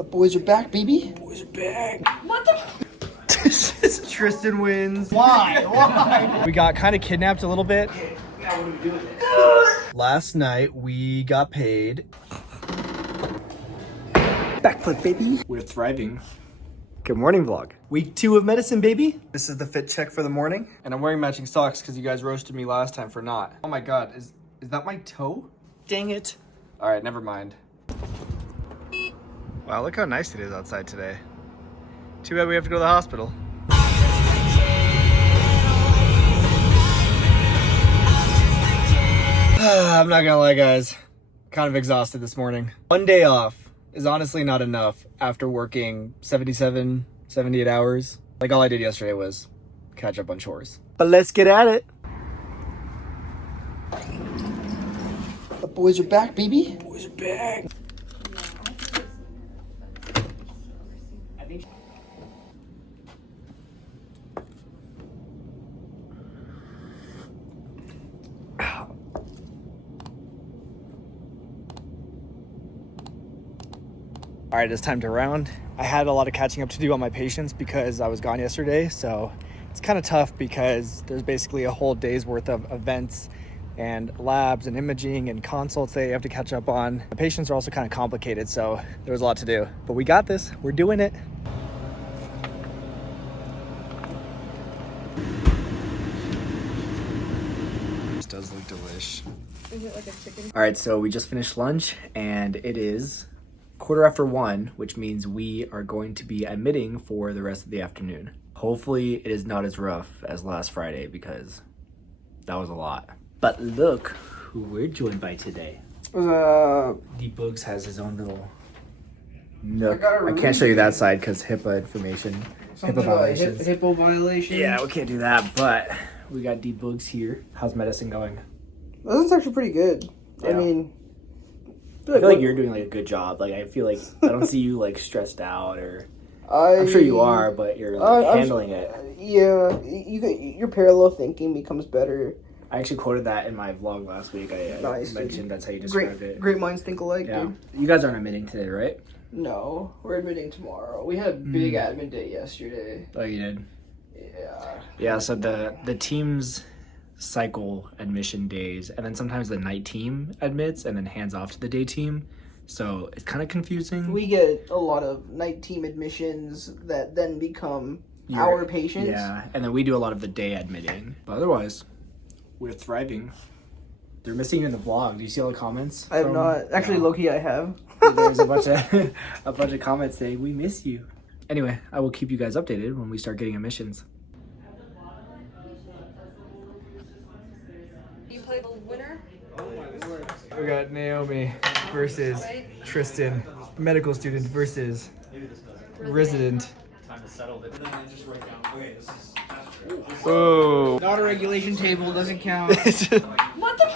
The boys are back, baby. Boys are back. What the? Tristan wins. Why? Why? We got kind of kidnapped a little bit. Now what do we do with it? Last night we got paid. Backflip, baby. We're thriving. Good morning vlog. Week 2 of medicine, baby. This is the fit check for the morning. And I'm wearing matching socks because you guys roasted me last time for not. Oh my God, is that my toe? Dang it. All right, never mind. Wow, look how nice it is outside today. Too bad we have to go to the hospital. I'm not gonna lie, guys. Kind of exhausted this morning. One day off is honestly not enough after working 77, 78 hours. Like all I did yesterday was catch up on chores. But let's get at it. The boys are back, baby. Boys are back. All right, it's time to round. I had a lot of catching up to do on my patients because I was gone yesterday, so it's kind of tough because there's basically a whole day's worth of events and labs and imaging and consults that you have to catch up on. The patients are also kind of complicated, so there was a lot to do. But we got this, we're doing it. This does look delish. Is it like a chicken? All right, so we just finished lunch and it is 1:15, which means we are going to be admitting for the rest of the afternoon. Hopefully it is not as rough as last Friday because that was a lot. But look who we're joined by today. D Boogs has his own little nook. I can't show you that side because HIPAA information. HIPAA violations. Hippo violation. Yeah, we can't do that, but we got D Boogs here. How's medicine going? That's actually pretty good. Yeah. I mean, I feel like you're doing like a good job. Like I feel like I don't see you like stressed out or I'm sure you are, but you're like, handling it. Yeah, your parallel thinking becomes better. I actually quoted that in my vlog last week. I Nice, mentioned dude. that's how you described it. Great minds think alike, Yeah. dude. You guys aren't admitting today, right? No, we're admitting tomorrow. We had a big admin day yesterday. Oh, you did? Yeah. Yeah, so the teams cycle admission days, and then sometimes the night team admits and then hands off to the day team. So it's kind of confusing. We get a lot of night team admissions that then become our patients. Yeah, and then we do a lot of the day admitting. But otherwise, we're thriving. They're missing you in the vlog. Do you see all the comments? I have not. Actually, low-key, I have. There's a bunch of comments saying we miss you. Anyway, I will keep you guys updated when we start getting admissions. You play the winner? We got Naomi versus Tristan, medical student versus resident. Oh. Not a regulation table, doesn't count. What the?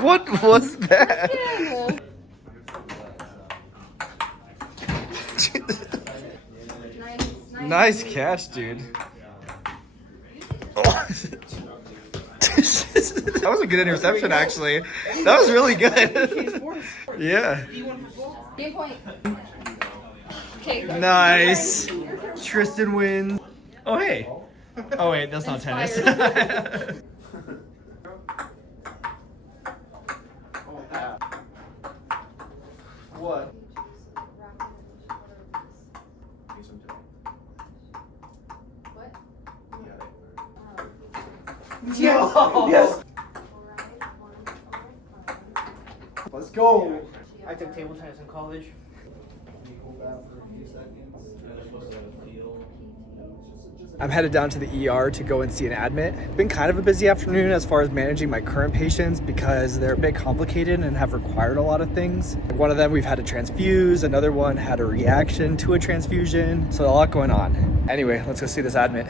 What was that? Yeah. Nice catch, dude. Oh. That was a good interception, actually. That was really good. Yeah. Game point. Okay. Nice. Tristan wins. Oh, hey. Oh, wait, that's not tennis. What? Yes. Let's go. I took table tennis in college. I'm headed down to the ER to go and see an admit. It's been kind of a busy afternoon as far as managing my current patients because they're a bit complicated and have required a lot of things. One of them we've had to transfuse, another one had a reaction to a transfusion, so a lot going on. Anyway, let's go see this admit.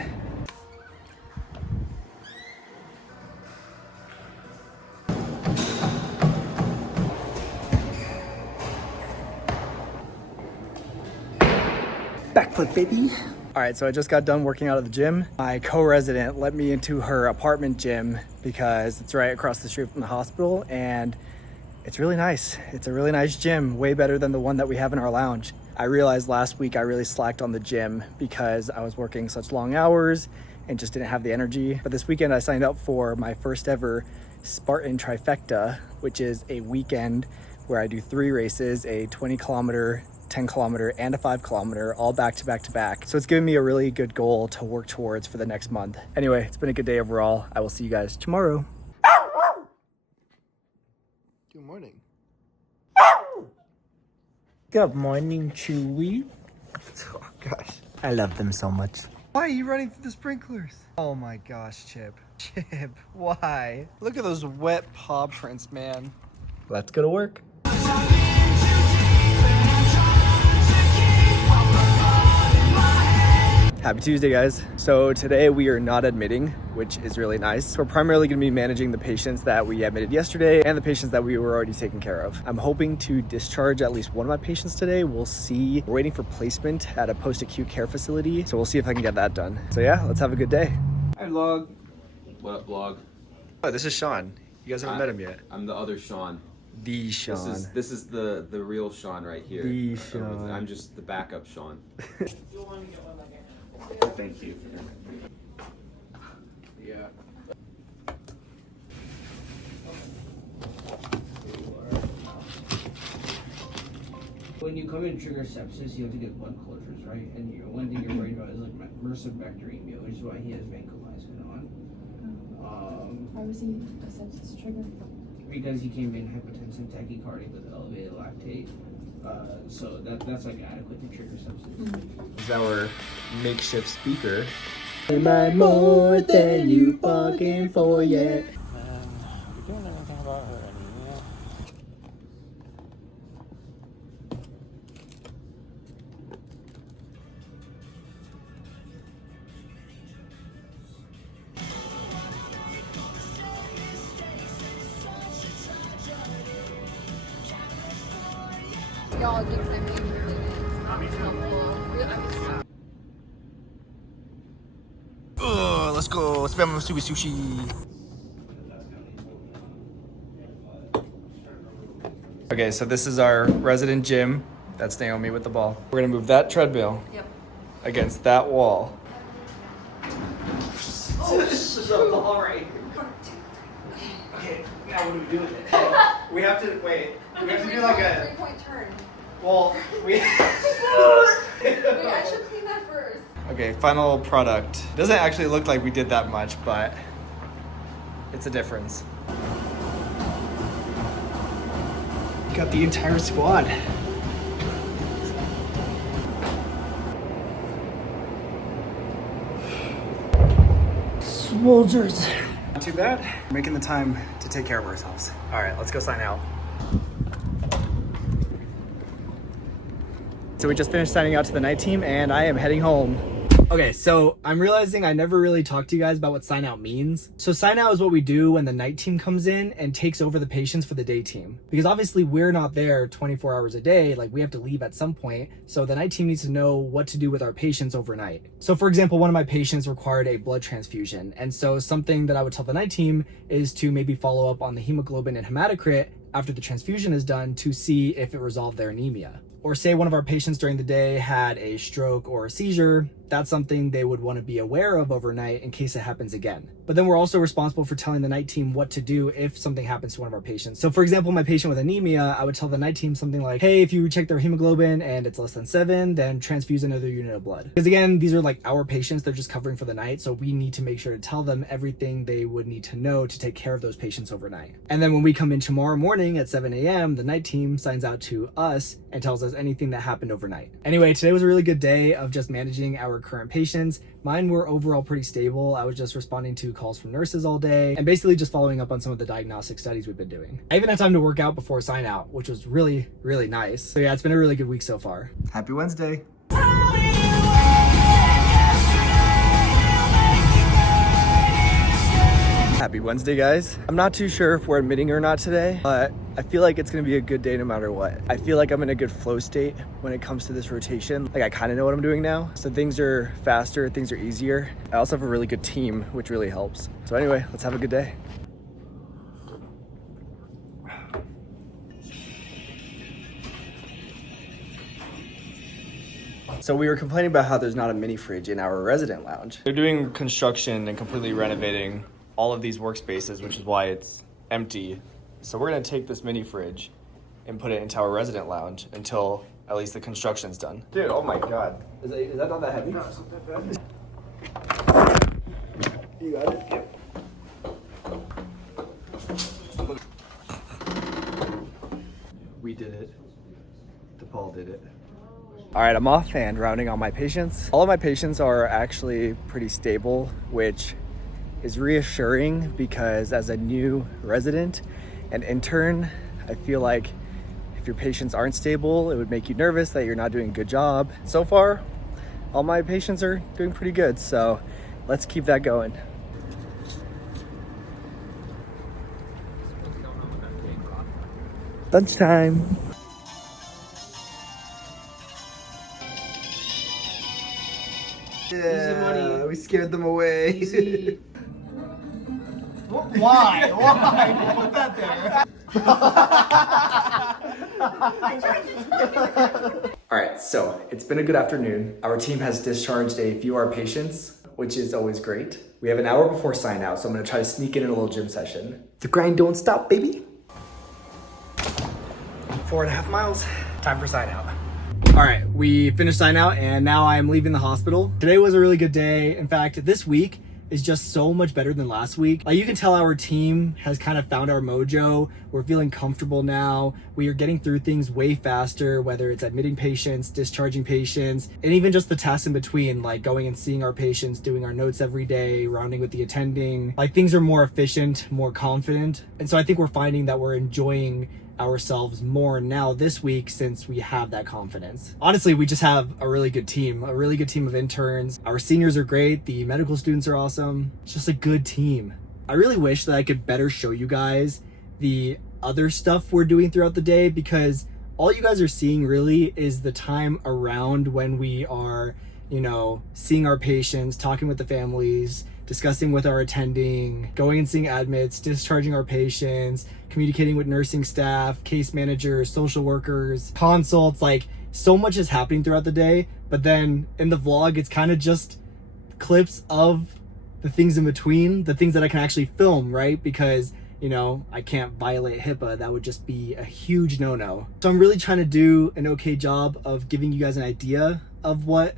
Backflip, baby. All right, so I just got done working out at the gym. My co-resident let me into her apartment gym because it's right across the street from the hospital and it's really nice. It's a really nice gym, way better than the one that we have in our lounge. I realized last week I really slacked on the gym because I was working such long hours and just didn't have the energy. But this weekend I signed up for my first ever Spartan trifecta, which is a weekend where I do 3 races, a 20 kilometer, 10 kilometer, and a 5 kilometer, all back to back to back. So it's given me a really good goal to work towards for the next month. Anyway, it's been a good day overall. I will see you guys tomorrow. Good morning. Good morning, Chewy. Oh gosh, I love them so much. Why are you running through the sprinklers? Oh my gosh, Chip. Chip, why? Look at those wet paw prints, man. Let's go to work. Happy Tuesday, guys. So today we are not admitting, which is really nice. We're primarily going to be managing the patients that we admitted yesterday and the patients that we were already taking care of. I'm hoping to discharge at least one of my patients today. We'll see. We're waiting for placement at a post-acute care facility, so we'll see if I can get that done. So yeah, let's have a good day. Hi, vlog. What up, vlog? Oh, this is Sean. You guys haven't met him yet. I'm the other Sean. The Sean. This is the real Sean right here. The Sean. I'm just the backup Sean. Thank you. Yeah. When you come in trigger sepsis, you have to get blood closures, right? And one thing you're worried about is like MRSA bacteremia, which is why he has vancomycin on. Why was he a sepsis trigger? Because he came in hypotensive tachycardic with elevated lactate. So that's like adequate to trigger sepsis. This is our makeshift speaker. Am I more than you bargained for yet? We don't know anything about her anymore. Y'all get I mean, really helpful. Let's go. Let's spam sushi. Okay, so this is our resident gym. That's Naomi with the ball. We're gonna move that treadmill against that wall. Oh, this is a ball right here. Okay, now what do we do with it? We have to wait. We have to do like a 3-point turn. well. We. Wait, I should clean that first. Okay, final product. Doesn't actually look like we did that much, but it's a difference. Got the entire squad. Soldiers. Not too bad. We're making the time to take care of ourselves. All right, let's go sign out. So we just finished signing out to the night team and I am heading home. Okay, so I'm realizing I never really talked to you guys about what sign out means. So sign out is what we do when the night team comes in and takes over the patients for the day team. Because obviously we're not there 24 hours a day, like we have to leave at some point. So the night team needs to know what to do with our patients overnight. So for example, one of my patients required a blood transfusion. And so something that I would tell the night team is to maybe follow up on the hemoglobin and hematocrit after the transfusion is done to see if it resolved their anemia. Or say one of our patients during the day had a stroke or a seizure, that's something they would want to be aware of overnight in case it happens again. But then we're also responsible for telling the night team what to do if something happens to one of our patients. So for example, my patient with anemia, I would tell the night team something like, hey, if you check their hemoglobin and it's less than 7, then transfuse another unit of blood. Because again, these are like our patients, they're just covering for the night. So we need to make sure to tell them everything they would need to know to take care of those patients overnight. And then when we come in tomorrow morning at 7 a.m., the night team signs out to us and tells us anything that happened overnight. Anyway, today was a really good day of just managing our current patients. Mine were overall pretty stable. I was just responding to calls from nurses all day and basically just following up on some of the diagnostic studies we've been doing. I even had time to work out before sign out, which was really, really nice. So yeah, it's been a really good week so far. Happy Wednesday. Happy Wednesday, guys. I'm not too sure if we're admitting or not today, but I feel like it's gonna be a good day no matter what. I feel like I'm in a good flow state when it comes to this rotation. Like I kind of know what I'm doing now. So things are faster, things are easier. I also have a really good team, which really helps. So anyway, let's have a good day. So we were complaining about how there's not a mini fridge in our resident lounge. They're doing construction and completely renovating all of these workspaces, which is why it's empty. So we're gonna take this mini fridge and put it into our resident lounge until at least the construction's done. Dude, oh my God. Is that not that heavy? No, it's not that bad. You got it? Yep. We did it. DePaul did it. All right, I'm off and rounding on my patients. All of my patients are actually pretty stable, which is reassuring because as a new resident and intern, I feel like if your patients aren't stable, it would make you nervous that you're not doing a good job. So far, all my patients are doing pretty good, so let's keep that going. Lunchtime. Easy money. We scared them away. Easy. Why? Why? Who put that there? All right, so it's been a good afternoon. Our team has discharged a few of our patients, which is always great. We have an hour before sign out, so I'm gonna try to sneak in a little gym session. The grind don't stop, baby. 4.5 miles, time for sign out. All right, we finished sign out and now I am leaving the hospital. Today was a really good day. In fact, this week is just so much better than last week. Like you can tell our team has kind of found our mojo. We're feeling comfortable now. We are getting through things way faster, whether it's admitting patients, discharging patients, and even just the tasks in between, like going and seeing our patients, doing our notes every day, rounding with the attending. Like things are more efficient, more confident. And so I think we're finding that we're enjoying ourselves more now this week since we have that confidence. Honestly, we just have a really good team of interns. Our seniors are great. The medical students are awesome. It's just a good team. I really wish that I could better show you guys the other stuff we're doing throughout the day because all you guys are seeing really is the time around when we are, you know, seeing our patients, talking with the families, discussing with our attending, going and seeing admits, discharging our patients, communicating with nursing staff, case managers, social workers, consults. Like so much is happening throughout the day, but then in the vlog, it's kind of just clips of the things in between, the things that I can actually film, right? Because, you know, I can't violate HIPAA. That would just be a huge no-no. So I'm really trying to do an okay job of giving you guys an idea of what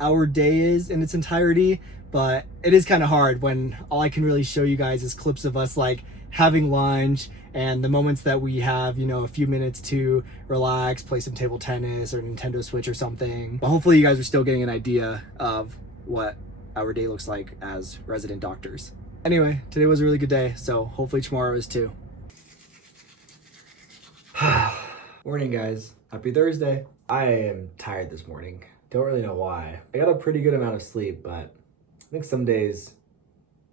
our day is in its entirety, but it is kind of hard when all I can really show you guys is clips of us like having lunch and the moments that we have, you know, a few minutes to relax, play some table tennis or Nintendo Switch or something. But hopefully you guys are still getting an idea of what our day looks like as resident doctors. Anyway, today was a really good day, so hopefully tomorrow is too. Morning, guys. Happy Thursday. I am tired this morning. Don't really know why. I got a pretty good amount of sleep, but I think some days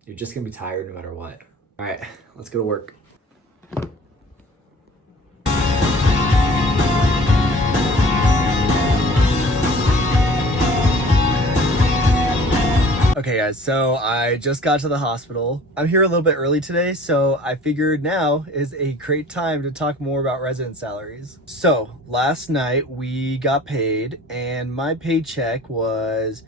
you're just gonna be tired no matter what. All right, let's go to work. Okay guys, so I just got to the hospital. I'm here a little bit early today, so I figured now is a great time to talk more about resident salaries. So last night we got paid and my paycheck was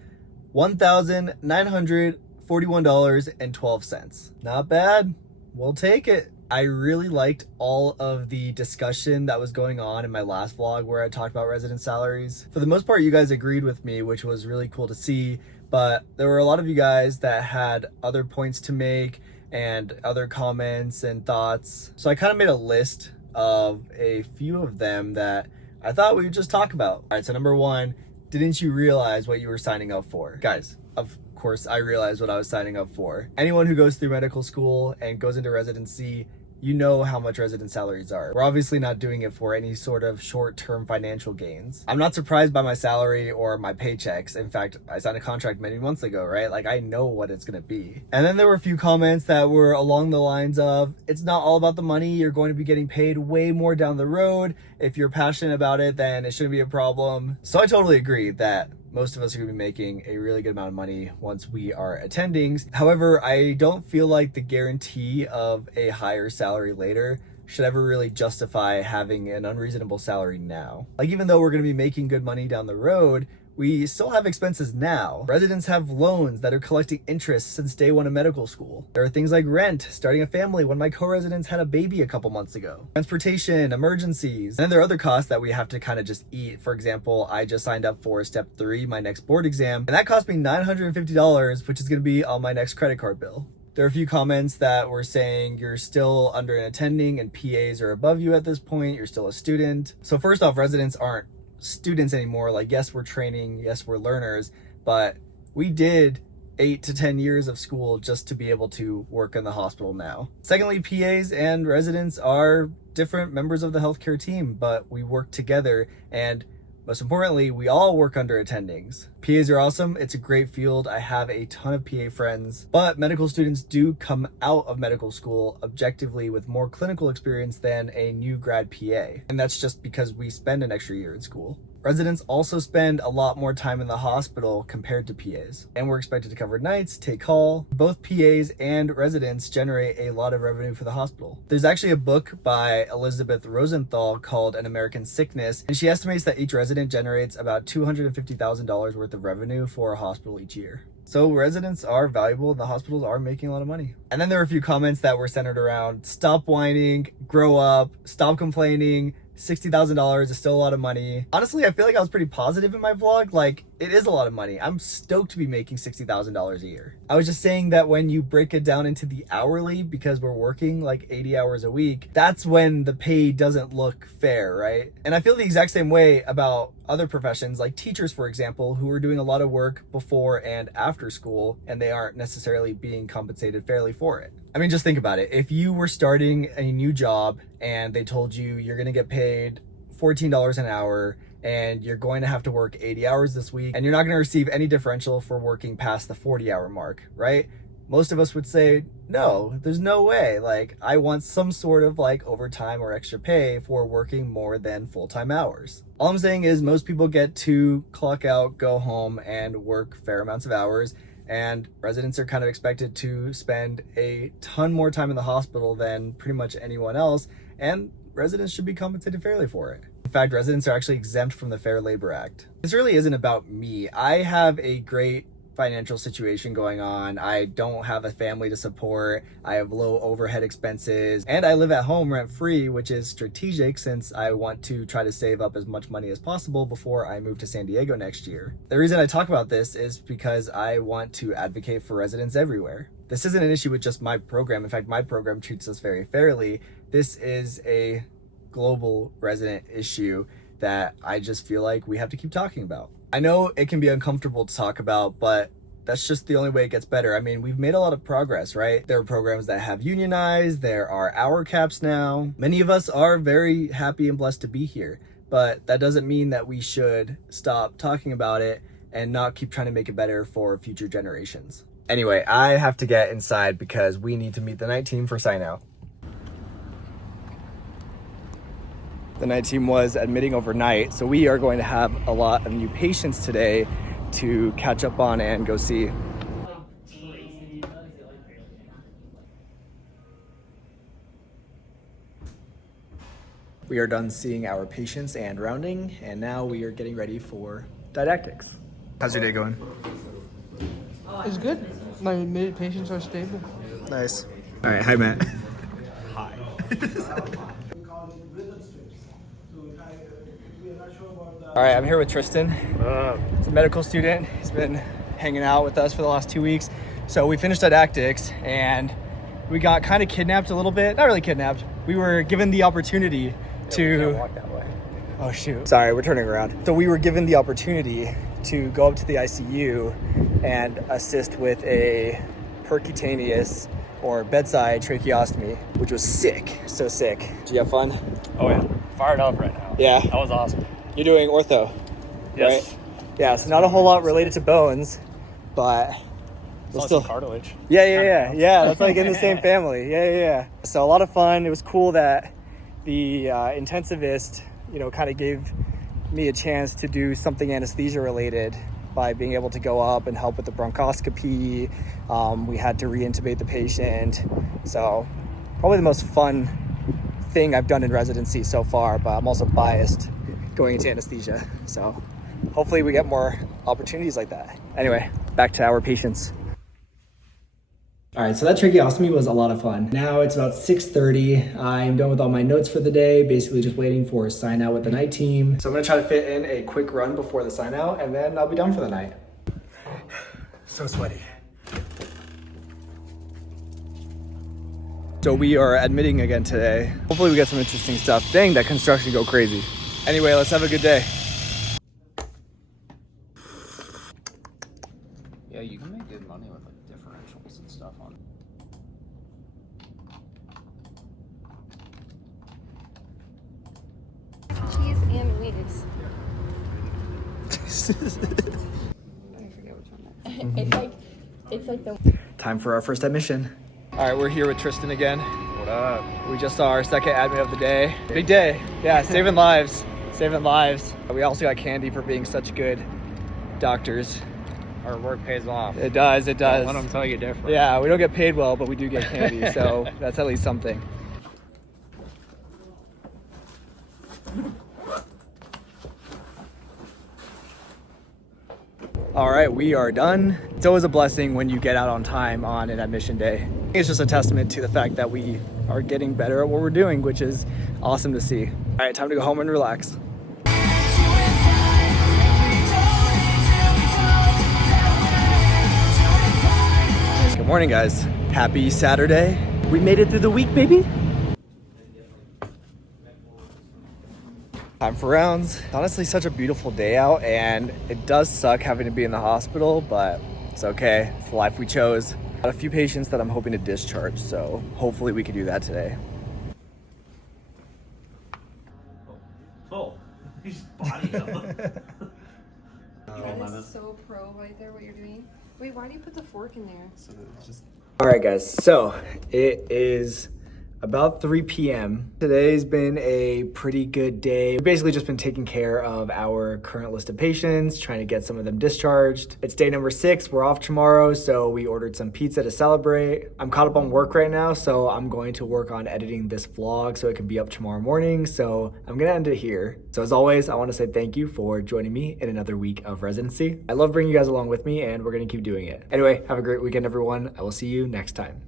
$1,941.12. Not bad, we'll take it. I really liked all of the discussion that was going on in my last vlog where I talked about resident salaries. For the most part, you guys agreed with me, which was really cool to see. But there were a lot of you guys that had other points to make and other comments and thoughts. So I kind of made a list of a few of them that I thought we would just talk about. All right, so number one, didn't you realize what you were signing up for? Guys, of course I realized what I was signing up for. Anyone who goes through medical school and goes into residency, you know how much resident salaries are. We're obviously not doing it for any sort of short-term financial gains. I'm not surprised by my salary or my paychecks. In fact, I signed a contract many months ago, right? Like I know what it's gonna be. And then there were a few comments that were along the lines of, it's not all about the money. You're going to be getting paid way more down the road. If you're passionate about it, then it shouldn't be a problem. So I totally agree that most of us are gonna be making a really good amount of money once we are attendings. However, I don't feel like the guarantee of a higher salary later should ever really justify having an unreasonable salary now. Like, even though we're going to be making good money down the road, we still have expenses now. Residents have loans that are collecting interest since day one of medical school. There are things like rent, starting a family when my co-residents had a baby a couple months ago, transportation, emergencies, and then there are other costs that we have to kind of just eat. For example, I just signed up for step 3, my next board exam, and that cost me $950, which is going to be on my next credit card bill. There are a few comments that were saying you're still under an attending and PAs are above you at this point, you're still a student. So first off, residents aren't students anymore. Like, yes, we're training, yes, we're learners, but we did 8 to 10 years of school just to be able to work in the hospital now. Secondly, PAs and residents are different members of the healthcare team, but we work together, and most importantly, we all work under attendings. PAs are awesome. It's a great field. I have a ton of PA friends, but medical students do come out of medical school objectively with more clinical experience than a new grad PA. And that's just because we spend an extra year in school. Residents also spend a lot more time in the hospital compared to PAs, and we're expected to cover nights, take call. Both PAs and residents generate a lot of revenue for the hospital. There's actually a book by Elizabeth Rosenthal called An American Sickness, and she estimates that each resident generates about $250,000 worth of revenue for a hospital each year. So residents are valuable and the hospitals are making a lot of money. And then there were a few comments that were centered around stop whining, grow up, stop complaining, $60,000 is still a lot of money. Honestly, I feel like I was pretty positive in my vlog. Like, it is a lot of money. I'm stoked to be making $60,000 a year. I was just saying that when you break it down into the hourly, because we're working like 80 hours a week, that's when the pay doesn't look fair, right? And I feel the exact same way about other professions, like teachers, for example, who are doing a lot of work before and after school, and they aren't necessarily being compensated fairly for it. I mean, just think about it. If you were starting a new job and they told you you're going to get paid $14 an hour and you're going to have to work 80 hours this week and you're not going to receive any differential for working past the 40-hour mark, right? Most of us would say, no, there's no way. Like, I want some sort of like overtime or extra pay for working more than full-time hours. All I'm saying is most people get to clock out, go home, and work fair amounts of hours. And residents are kind of expected to spend a ton more time in the hospital than pretty much anyone else, and residents should be compensated fairly for it. In fact, residents are actually exempt from the Fair Labor Act. This really isn't about me. I have a great financial situation going on. I don't have a family to support. I have low overhead expenses, and I live at home rent-free, which is strategic since I want to try to save up as much money as possible before I move to San Diego next year. The reason I talk about this is because I want to advocate for residents everywhere. This isn't an issue with just my program. In fact, my program treats us very fairly. This is a global resident issue that I just feel like we have to keep talking about. I know it can be uncomfortable to talk about, but that's just the only way it gets better. I mean, we've made a lot of progress, right? There are programs that have unionized, there are hour caps now. Many of us are very happy and blessed to be here, but that doesn't mean that we should stop talking about it and not keep trying to make it better for future generations. Anyway, I have to get inside because we need to meet the night team for sign out. The night team was admitting overnight, so we are going to have a lot of new patients today to catch up on and go see. We are done seeing our patients and rounding, and now we are getting ready for didactics. How's your day going? It's good. My admitted patients are stable. Nice. All right, hi Matt. Hi. All right, I'm here with Tristan. He's a medical student. He's been hanging out with us for the last 2 weeks. So we finished didactics and we got kind of kidnapped a little bit. Not really kidnapped. We were given the opportunity to... We can't walk that way. Oh shoot. Sorry, we're turning around. So we were given the opportunity to go up to the ICU and assist with a percutaneous or bedside tracheostomy, which was sick. So sick. Did you have fun? Oh yeah, fired up right now. Yeah. That was awesome. You're doing ortho, Yes. right? Yeah, so not a whole lot related to bones, but Saw some cartilage. Yeah, that's like in the same family. Yeah. So a lot of fun. It was cool that the intensivist, kind of gave me a chance to do something anesthesia related by being able to go up and help with the bronchoscopy. We had to re-intubate the patient. So probably the most fun thing I've done in residency so far, but I'm also biased going into anesthesia. So hopefully we get more opportunities like that. Anyway, back to our patients. All right, so that tracheostomy was a lot of fun. Now it's about 6:30. I'm done with all my notes for the day, basically just waiting for a sign out with the night team. So I'm gonna try to fit in a quick run before the sign out, and then I'll be done for the night. So sweaty. So we are admitting again today. Hopefully we get some interesting stuff. Dang, that construction go crazy. Anyway, let's have a good day. Yeah, you can make good money with like differentials and stuff on. Cheese and wings. I forget which one. It's like the. Time for our first admission. All right, we're here with Tristan again. What up? We just saw our second admit of the day. Big day. Yeah, saving lives. Saving lives. We also got candy for being such good doctors. Our work pays off. It does, it does. Don't let them tell you different. Yeah, we don't get paid well, but we do get candy, so that's at least something. All right, we are done. It's always a blessing when you get out on time on an admission day. It's just a testament to the fact that we are getting better at what we're doing, which is awesome to see. All right, time to go home and relax. Good morning, guys. Happy Saturday. We made it through the week, baby. Time for rounds. Honestly, such a beautiful day out, and it does suck having to be in the hospital, but it's okay. It's the life we chose. Got a few patients that I'm hoping to discharge, so hopefully we can do that today. Oh, he's body up. That is so pro right there, what you're doing. Wait, why do you put the fork in there? All right, guys, so it is about 3 p.m. Today's been a pretty good day. We've basically just been taking care of our current list of patients, trying to get some of them discharged. It's day number 6. We're off tomorrow, so we ordered some pizza to celebrate. I'm caught up on work right now, so I'm going to work on editing this vlog so it can be up tomorrow morning. So I'm gonna end it here. So as always, I wanna say thank you for joining me in another week of residency. I love bringing you guys along with me, and we're gonna keep doing it. Anyway, have a great weekend, everyone. I will see you next time.